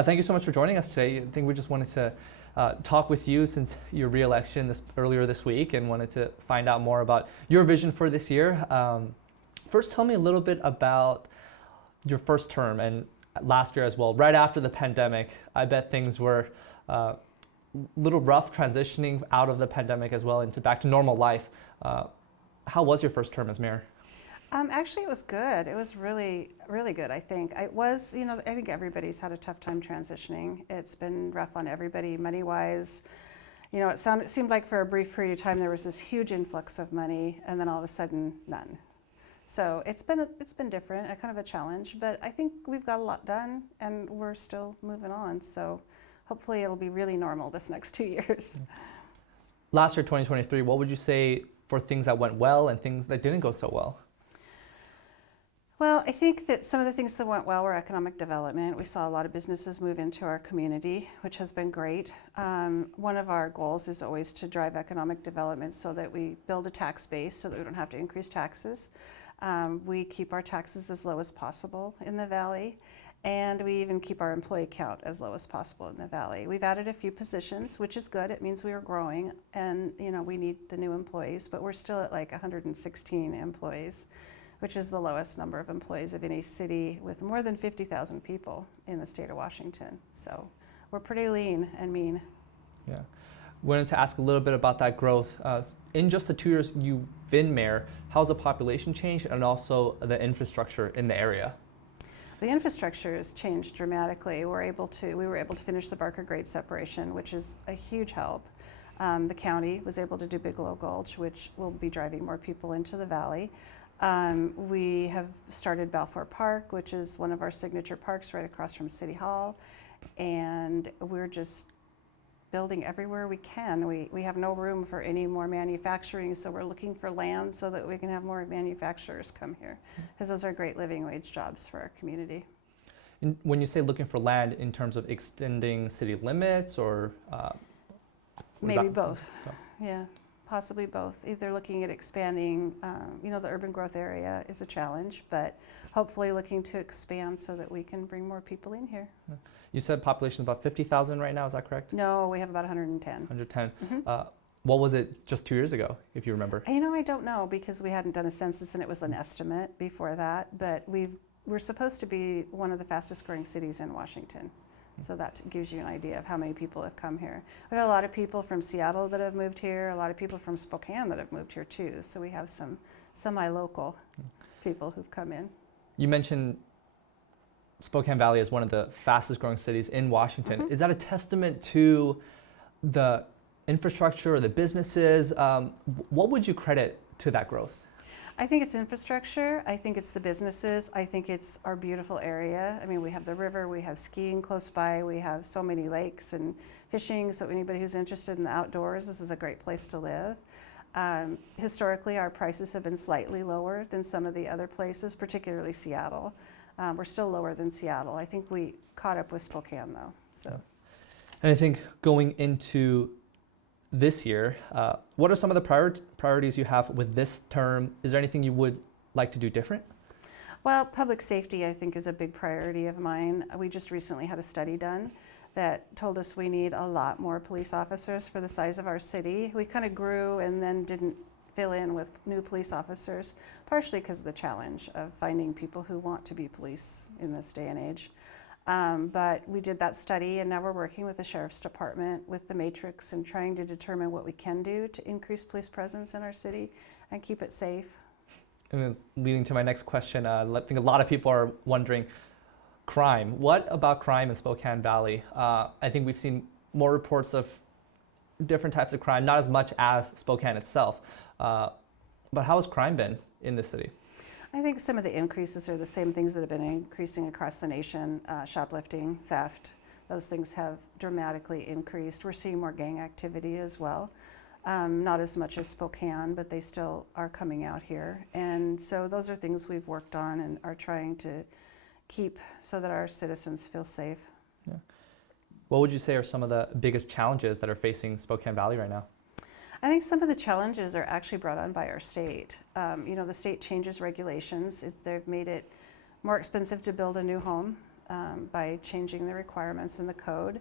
Thank you so much for joining us today. I think we just wanted to talk with you since your re-election earlier this week, and wanted to find out more about your vision for this year. First, tell me a little bit about your first term and last year as well. Right after the pandemic, I bet things were a little rough transitioning out of the pandemic as well into back to normal life. How was your first term as mayor? Actually, it was good. It was really, really good, I think. I think everybody's had a tough time transitioning. It's been rough on everybody money-wise. It seemed like for a brief period of time there was this huge influx of money, and then all of a sudden, none. So it's been different, a kind of a challenge, but I think we've got a lot done, and we're still moving on. So hopefully it'll be really normal this next 2 years. Last year, 2023, what would you say for things that went well and things that didn't go so well? Well, I think that some of the things that went well were economic development. We saw a lot of businesses move into our community, which has been great. One of our goals is always to drive economic development so that we build a tax base so that we don't have to increase taxes. We keep our taxes as low as possible in the valley, and we even keep our employee count as low as possible in the valley. We've added a few positions, which is good. It means we are growing, and we need the new employees, but we're still at like 116 employees, which is the lowest number of employees of any city with more than 50,000 people in the state of Washington. So we're pretty lean and mean. Yeah. Wanted to ask a little bit about that growth. In just the 2 years you've been mayor, how's the population changed and also the infrastructure in the area? The infrastructure has changed dramatically. We were able to finish the Barker grade separation, which is a huge help. The county was able to do Bigelow Gulch, which will be driving more people into the valley. We have started Balfour Park, which is one of our signature parks right across from City Hall, and we're just building everywhere we can. We have no room for any more manufacturing, so we're looking for land so that we can have more manufacturers come here, because those are great living wage jobs for our community. And when you say looking for land, in terms of extending city limits, or maybe both. Yeah. Possibly both. Either looking at expanding, the urban growth area is a challenge, but hopefully looking to expand so that we can bring more people in here. You said population is about 50,000 right now, is that correct? No, we have about 110. 110. Mm-hmm. What was it just 2 years ago, if you remember? I don't know, because we hadn't done a census and it was an estimate before that, but we're supposed to be one of the fastest growing cities in Washington. So that gives you an idea of how many people have come here. We have a lot of people from Seattle that have moved here, a lot of people from Spokane that have moved here too. So we have some semi-local people who've come in. You mentioned Spokane Valley as one of the fastest growing cities in Washington. Mm-hmm. Is that a testament to the infrastructure or the businesses? What would you credit to that growth? I think it's infrastructure. I think it's the businesses. I think it's our beautiful area. I mean, we have the river, we have skiing close by, we have so many lakes and fishing. So anybody who's interested in the outdoors, this is a great place to live. Historically, our prices have been slightly lower than some of the other places, particularly Seattle. We're still lower than Seattle. I think we caught up with Spokane though. So. And I think going into this year, what are some of the priorities you have with this term? Is there anything you would like to do different? Well, public safety, I think, is a big priority of mine. We just recently had a study done that told us we need a lot more police officers for the size of our city. We kind of grew and then didn't fill in with new police officers, partially because of the challenge of finding people who want to be police in this day and age. But we did that study, and now we're working with the Sheriff's Department with the matrix and trying to determine what we can do to increase police presence in our city and keep it safe. And leading to my next question, I think a lot of people are wondering, crime. What about crime in Spokane Valley? I think we've seen more reports of different types of crime, not as much as Spokane itself. But how has crime been in this city? I think some of the increases are the same things that have been increasing across the nation. Shoplifting, theft, those things have dramatically increased. We're seeing more gang activity as well. Not as much as Spokane, but they still are coming out here. And so those are things we've worked on and are trying to keep so that our citizens feel safe. Yeah. What would you say are some of the biggest challenges that are facing Spokane Valley right now? I think some of the challenges are actually brought on by our state. The state changes regulations. They've made it more expensive to build a new home. by changing the requirements in the code.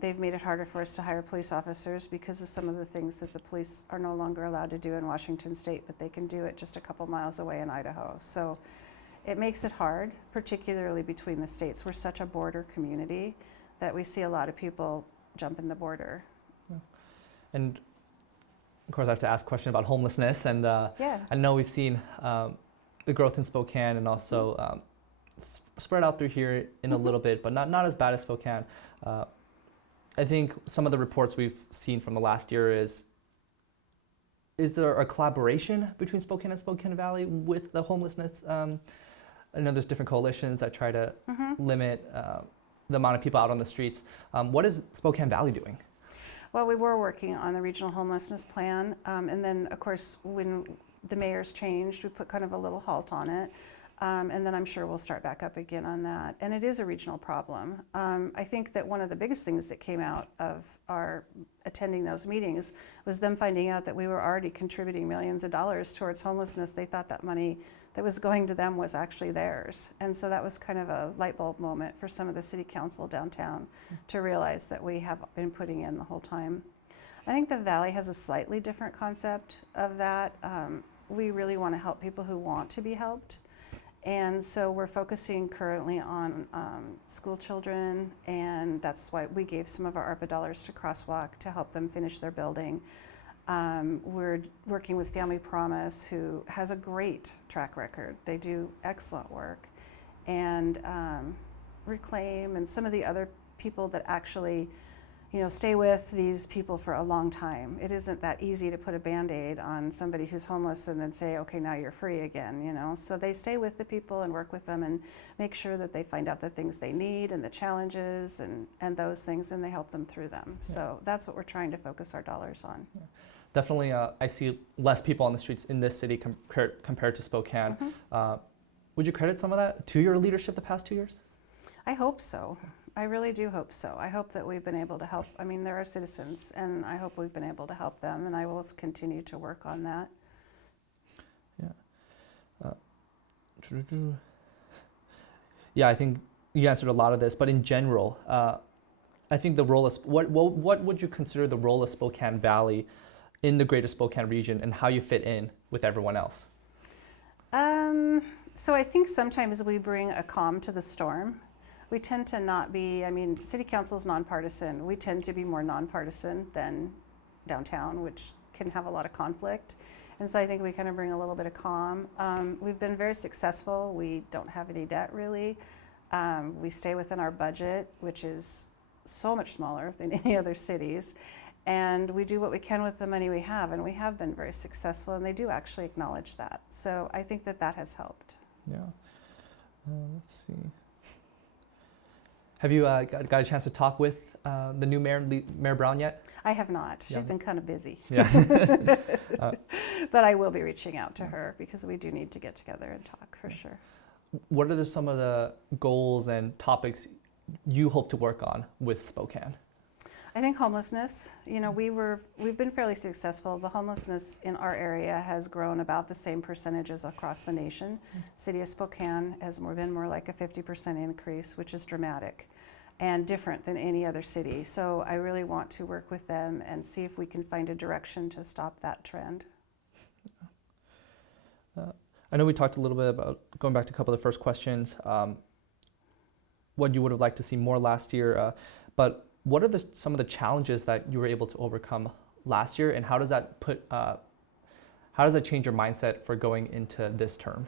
They've made it harder for us to hire police officers because of some of the things that the police are no longer allowed to do in Washington State, but they can do it just a couple miles away in Idaho. So it makes it hard, particularly between the states. We're such a border community that we see a lot of people jumping the border. And of course, I have to ask a question about homelessness. And Yeah. I know we've seen the growth in Spokane and also spread out through here in a little bit, but not as bad as Spokane. I think some of the reports we've seen from the last year is there a collaboration between Spokane and Spokane Valley with the homelessness? I know there's different coalitions that try to limit the amount of people out on the streets. What is Spokane Valley doing? Well, we were working on the regional homelessness plan, and then, of course, when the mayor's changed, we put kind of a little halt on it, and then I'm sure we'll start back up again on that. And it is a regional problem. I think that one of the biggest things that came out of our attending those meetings was them finding out that we were already contributing millions of dollars towards homelessness. They thought that money that was going to them was actually theirs. And so that was kind of a light bulb moment for some of the city council downtown to realize that we have been putting in the whole time. I think the Valley has a slightly different concept of that. We really want to help people who want to be helped. And so we're focusing currently on school children, and that's why we gave some of our ARPA dollars to Crosswalk to help them finish their building. We're working with Family Promise, who has a great track record. They do excellent work. And Reclaim and some of the other people that actually, stay with these people for a long time. It isn't that easy to put a Band-Aid on somebody who's homeless and then say, okay, now you're free again, So they stay with the people and work with them and make sure that they find out the things they need and the challenges and those things, and they help them through them. Yeah. So that's what we're trying to focus our dollars on. Yeah. Definitely, I see less people on the streets in this city compared to Spokane. Would you credit some of that to your leadership the past 2 years? I hope so. I really do hope so. I hope that we've been able to help. I mean, there are citizens, and I hope we've been able to help them, and I will continue to work on that. Yeah. Yeah, I think you answered a lot of this, but in general, I think the role of, what would you consider the role of Spokane Valley in the greater Spokane region and how you fit in with everyone else? So I think sometimes we bring a calm to the storm. We tend to not be, City Council is nonpartisan. We tend to be more nonpartisan than downtown, which can have a lot of conflict. And so I think we kind of bring a little bit of calm. We've been very successful. We don't have any debt really. We stay within our budget, which is so much smaller than any other cities. And we do what we can with the money we have, and we have been very successful, and they do actually acknowledge that. So I think that has helped. Yeah. Let's see. Have you got a chance to talk with the new mayor, Mayor Brown, yet? I have not. She's been kind of busy. Yeah. But I will be reaching out to her because we do need to get together and talk for sure. What are some of the goals and topics you hope to work on with Spokane? I think homelessness, we've been fairly successful. The homelessness in our area has grown about the same percentages across the nation. City of Spokane has been more like a 50% increase, which is dramatic and different than any other city. So I really want to work with them and see if we can find a direction to stop that trend. I know we talked a little bit about, going back to a couple of the first questions, what you would have liked to see more last year, but what are some of the challenges that you were able to overcome last year, and how does that change your mindset for going into this term?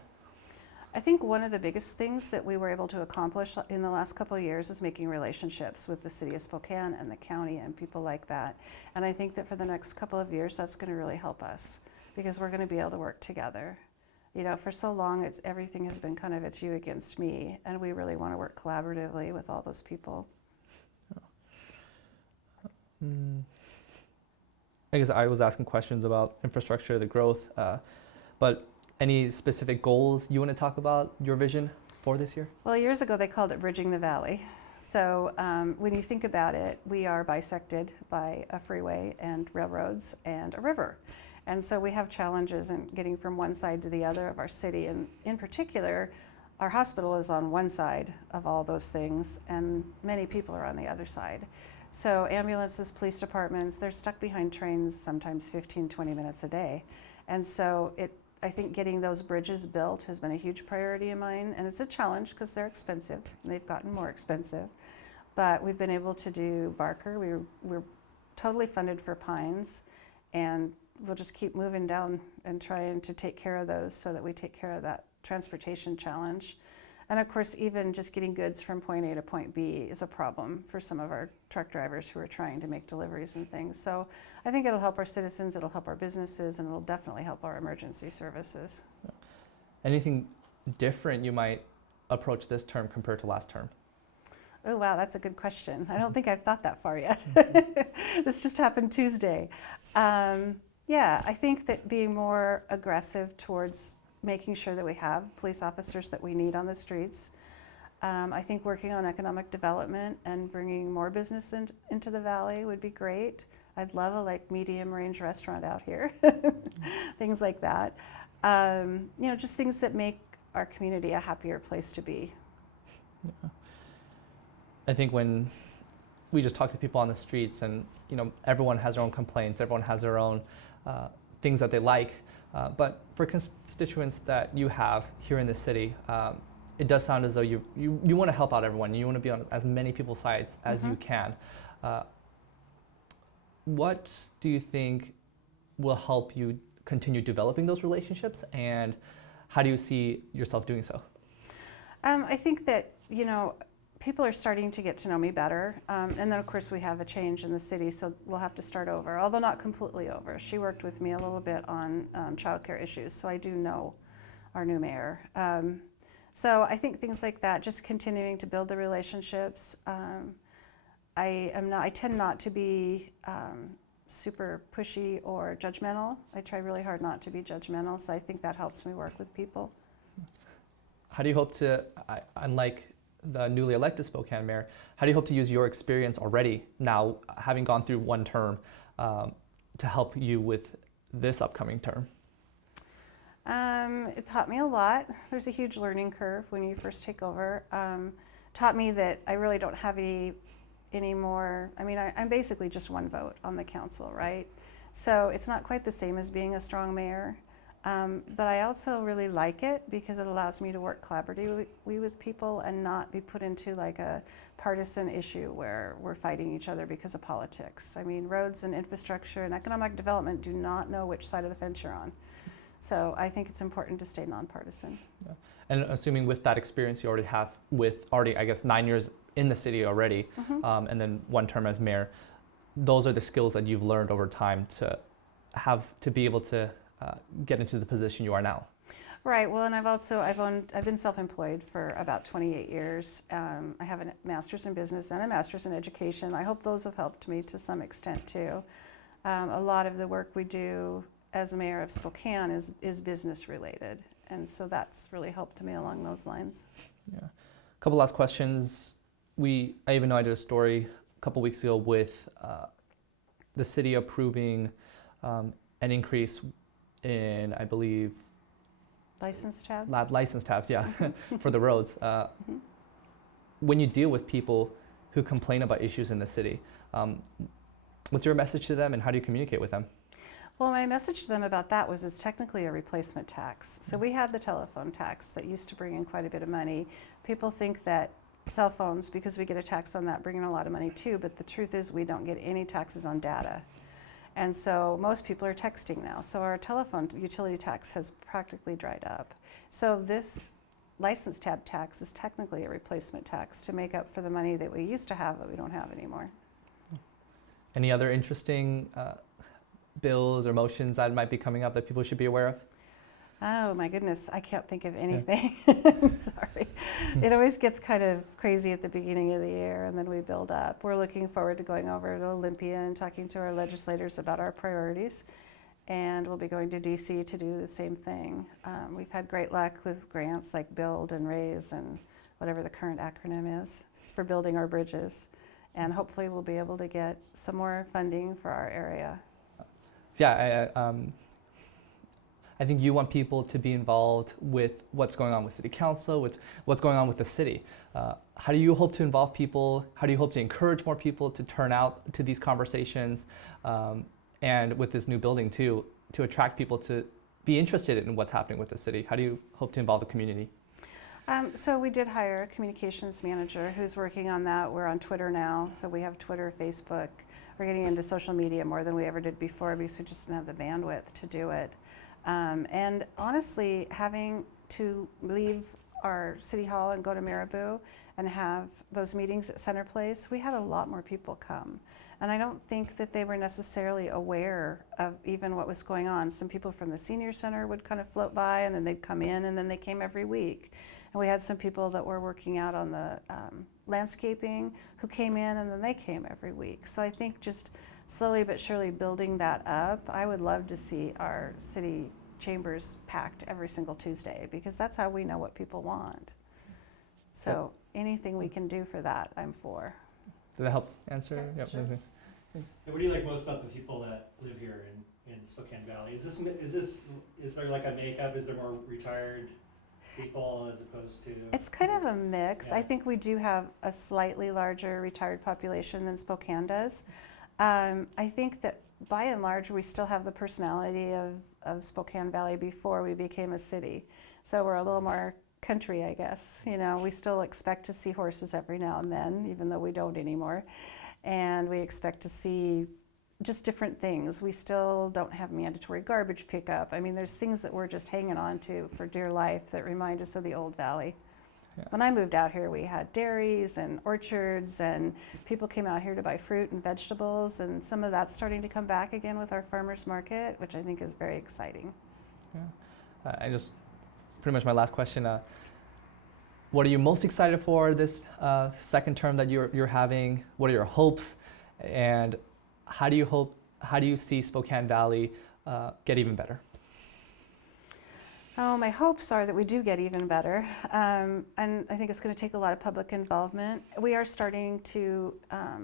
I think one of the biggest things that we were able to accomplish in the last couple of years is making relationships with the city of Spokane and the county and people like that. And I think that for the next couple of years, that's going to really help us because we're going to be able to work together. For so long, everything has been kind of it's you against me, and we really want to work collaboratively with all those people. I guess I was asking questions about infrastructure, the growth, but any specific goals you want to talk about, your vision for this year? Well, years ago they called it Bridging the Valley. So when you think about it, we are bisected by a freeway and railroads and a river. And so we have challenges in getting from one side to the other of our city. And in particular, our hospital is on one side of all those things, and many people are on the other side. So ambulances, police departments, they're stuck behind trains sometimes 15, 20 minutes a day. And so I think getting those bridges built has been a huge priority of mine, and it's a challenge because they're expensive, and they've gotten more expensive. But we've been able to do Barker. We're totally funded for Pines, and we'll just keep moving down and trying to take care of those so that we take care of that transportation challenge. And of course, even just getting goods from point A to point B is a problem for some of our truck drivers who are trying to make deliveries and things. So I think it'll help our citizens, it'll help our businesses, and it'll definitely help our emergency services. Anything different you might approach this term compared to last term? Oh, wow, that's a good question. I don't think I've thought that far yet. This just happened Tuesday. Yeah, I think that being more aggressive towards making sure that we have police officers that we need on the streets. I think working on economic development and bringing more business into the valley would be great. I'd love a medium range restaurant out here, things like that. Just things that make our community a happier place to be. Yeah. I think when we just talk to people on the streets, and everyone has their own complaints, everyone has their own things that they like. But for constituents that you have here in the city, it does sound as though you want to help out everyone. You want to be on as many people's sides as you can. What do you think will help you continue developing those relationships, and how do you see yourself doing so? I think that, people are starting to get to know me better. And then, of course, we have a change in the city, so we'll have to start over, although not completely over. She worked with me a little bit on childcare issues, so I do know our new mayor. So I think things like that, just continuing to build the relationships. I tend not to be super pushy or judgmental. I try really hard not to be judgmental, so I think that helps me work with people. How do you hope to, unlike the newly elected Spokane mayor, how do you hope to use your experience already now, having gone through one term, to help you with this upcoming term? It taught me a lot. There's a huge learning curve when you first take over. Taught me that I really don't have any more, I'm basically just one vote on the council, right? So it's not quite the same as being a strong mayor. But I also really like it because it allows me to work collaboratively with people and not be put into a partisan issue where we're fighting each other because of politics. Roads and infrastructure and economic development do not know which side of the fence you're on. So I think it's important to stay nonpartisan. Yeah. And assuming with that experience you already have with I guess 9 years in the city already, and then one term as mayor, those are the skills that you've learned over time to be able to get into the position you are now. Right. Well, and I've been self-employed for about 28 years. I have a master's in business and a master's in education. I hope those have helped me to some extent too. A lot of the work we do as mayor of Spokane is business related, and so that's really helped me along those lines. Yeah. A couple last questions. I even know I did a story a couple weeks ago with the city approving an increase in, I believe, license tab? License tabs, yeah, for the roads. When you deal with people who complain about issues in the city, what's your message to them, and how do you communicate with them? Well, my message to them about that was it's technically a replacement tax. So we had the telephone tax that used to bring in quite a bit of money. People think that cell phones, because we get a tax on that, bring in a lot of money too, but the truth is we don't get any taxes on data. And so most people are texting now. So our telephone utility tax has practically dried up. So this license tab tax is technically a replacement tax to make up for the money that we used to have that we don't have anymore. Any other interesting bills or motions that might be coming up that people should be aware of? Oh my goodness, I can't think of anything. I'm sorry. It always gets kind of crazy at the beginning of the year, and then we build up. We're looking forward to going over to Olympia and talking to our legislators about our priorities, and we'll be going to DC to do the same thing. We've had great luck with grants like BUILD and RAISE and whatever the current acronym is for building our bridges, and hopefully we'll be able to get some more funding for our area. Yeah, I think you want people to be involved with what's going on with City Council, with what's going on with the city. How do you hope to involve people? How do you hope to encourage more people to turn out to these conversations? And with this new building too, to attract people to be interested in what's happening with the city? How do you hope to involve the community? So we did hire a communications manager who's working on that. We're on Twitter now, so we have Twitter, Facebook. We're getting into social media more than we ever did before because we just didn't have the bandwidth to do it. And honestly, having to leave our city hall and go to Marabou and have those meetings at Center Place, we had a lot more people come. And I don't think that they were necessarily aware of even what was going on. Some people from the senior center would kind of float by and then they'd come in and then they came every week. And we had some people that were working out on the landscaping who came in and then they came every week. So I think just slowly but surely building that up, I would love to see our city chambers packed every single Tuesday because that's how we know what people want. So anything we can do for that, I'm for. Did that help answer? Yeah, sure. Okay. And what do you like most about the people that live here in Spokane Valley? Is there like a makeup? Is there more retired people as opposed to? It's kind of a mix. Yeah. I think we do have a slightly larger retired population than Spokane does. I think that by and large we still have the personality of Spokane Valley before we became a city. So we're a little more country, I guess. You know, we still expect to see horses every now and then, even though we don't anymore. And we expect to see just different things. We still don't have mandatory garbage pickup. I mean, there's things that we're just hanging on to for dear life that remind us of the old valley. Yeah. When I moved out here, we had dairies and orchards, and people came out here to buy fruit and vegetables, and some of that's starting to come back again with our farmers market, which I think is very exciting. Yeah. Pretty much my last question. What are you most excited for this second term that you're having? What are your hopes, and how do you see Spokane Valley get even better? Oh, my hopes are that we do get even better, and I think it's going to take a lot of public involvement. We are starting to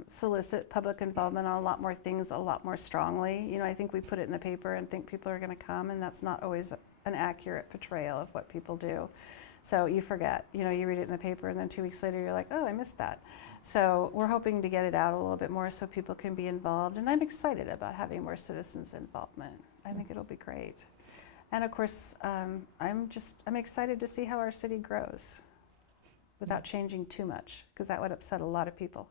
solicit public involvement on a lot more things, a lot more strongly. You know, I think we put it in the paper and think people are going to come, and that's not always an accurate portrayal of what people do. So you forget, you know, you read it in the paper and then 2 weeks later you're like, oh, I missed that. So we're hoping to get it out a little bit more so people can be involved, and I'm excited about having more citizens involvement. I think it'll be great. And of course, I'm excited to see how our city grows without changing too much, because that would upset a lot of people.